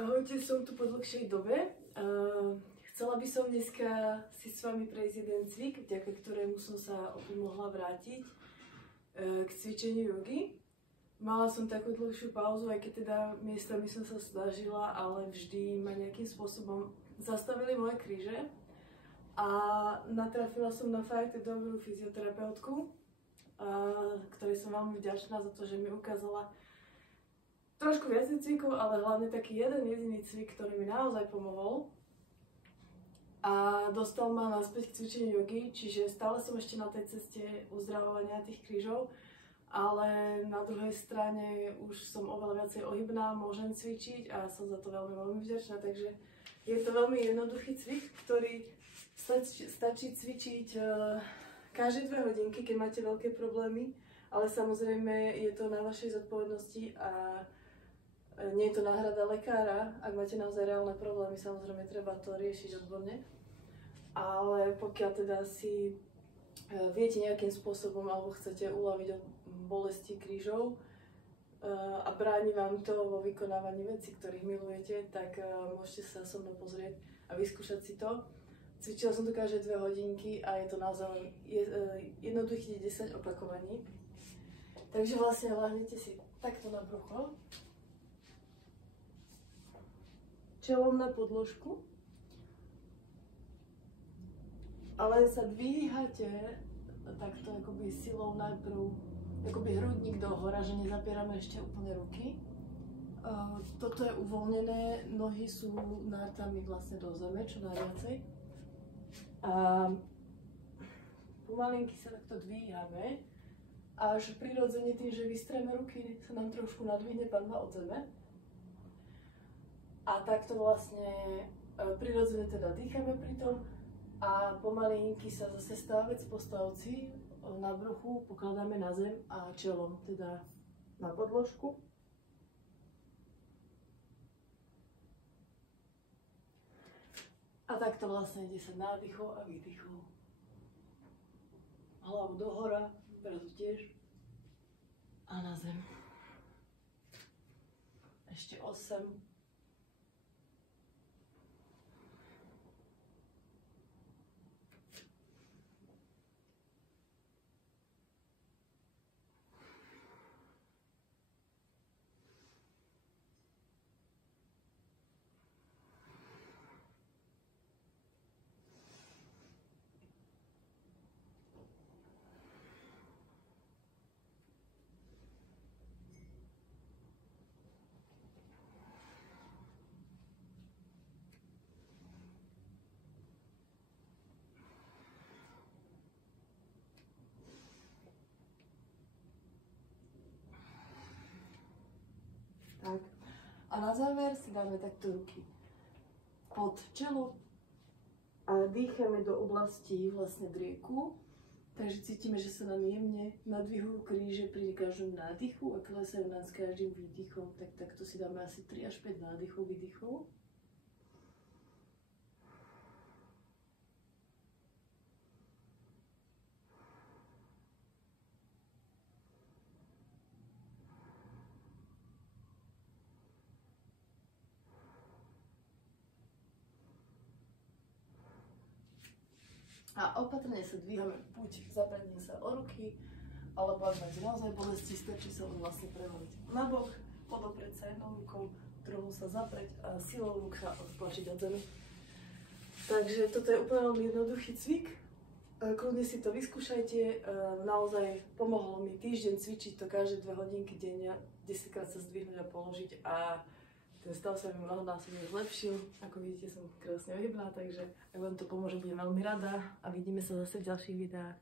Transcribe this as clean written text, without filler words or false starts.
Ahojte, som tu po dlhšej dobe. Chcela by som dneska si s vami prejsť jeden cvik, vďaka ktorému som sa opäť mohla vrátiť k cvičeniu jogy. Mala som takú dlhšiu pauzu, aj keď teda miestami som sa snažila, ale vždy ma nejakým spôsobom zastavili moje kríže. A natrafila som na fakt dobrú fyzioterapeutku, ktorej som veľmi vďačná za to, že mi ukázala trošku viac cvikov, ale hlavne taký jeden jediný cvik, ktorý mi naozaj pomohol. A dostal ma naspäť k cvičeniu jogy, čiže stále som ešte na tej ceste uzdravovania tých krížov, ale na druhej strane už som oveľa viacej ohybná, môžem cvičiť a som za to veľmi, veľmi vďačná. Takže je to veľmi jednoduchý cvik, ktorý stačí cvičiť každé 2 hodinky, keď máte veľké problémy, ale samozrejme je to na vašej zodpovednosti a nie je to náhrada lekára. Ak máte naozaj reálne problémy, samozrejme treba to riešiť odborne. Ale pokiaľ teda si viete nejakým spôsobom alebo chcete uľaviť od bolesti krížov a bráni vám to vo vykonávaní vecí, ktorých milujete, tak môžete sa so mnou pozrieť a vyskúšať si to. Cvičila som to každé 2 hodinky a je to naozaj jednoduchých 10 opakovaní. Takže vlastne ľahnete si takto na brucho, čelom na podložku a len sa dvíhate takto akoby silou najprv akoby hrudník dohora, že nezapierame ešte úplne ruky. Toto je uvoľnené, nohy sú nártami vlastne do zeme, čo najviacej. A pomalinky sa takto dvíhame, až prirodzene tým, že vystrieme ruky, sa nám trošku nadvihne panva od zeme. A takto vlastne prirodzene teda dýchame pri tom a pomalinky sa zase stávec postavci na bruchu pokladáme na zem a čelom teda na podložku. A takto vlastne 10 nádychov a výdychov. Hlavu dohora, bradu tiež a na zem. Ešte 8. Tak. A na záver si dáme takto ruky pod čelo a dýchame do oblasti vlastne drieku. Takže cítime, že sa nám jemne nadvihujú kríže pri každom nádychu a klesajú nás každým výdychom. Tak takto si dáme asi 3 až 5 nádychov, výdychov. A opatrne sa dvíhame, buď zapadne sa o ruky, alebo ak máte naozaj bolesti, stačí sa vlastne prevaliť na bok, podoprieť sa jednou rukou, druhou sa zapreť a silou rúk sa odtlačiť od zemi. Takže toto je úplne veľmi jednoduchý cvik. Kľudne si to vyskúšajte, naozaj pomohlo mi týždeň cvičiť to každé 2 hodinky denne, 10-krát sa zdvihnúť a položiť a ten stav sa mi mnohonásobne zlepšil. Ako vidíte, som krásne ohybná, takže ak vám to pomôže, budem veľmi rada a vidíme sa zase v ďalších videách.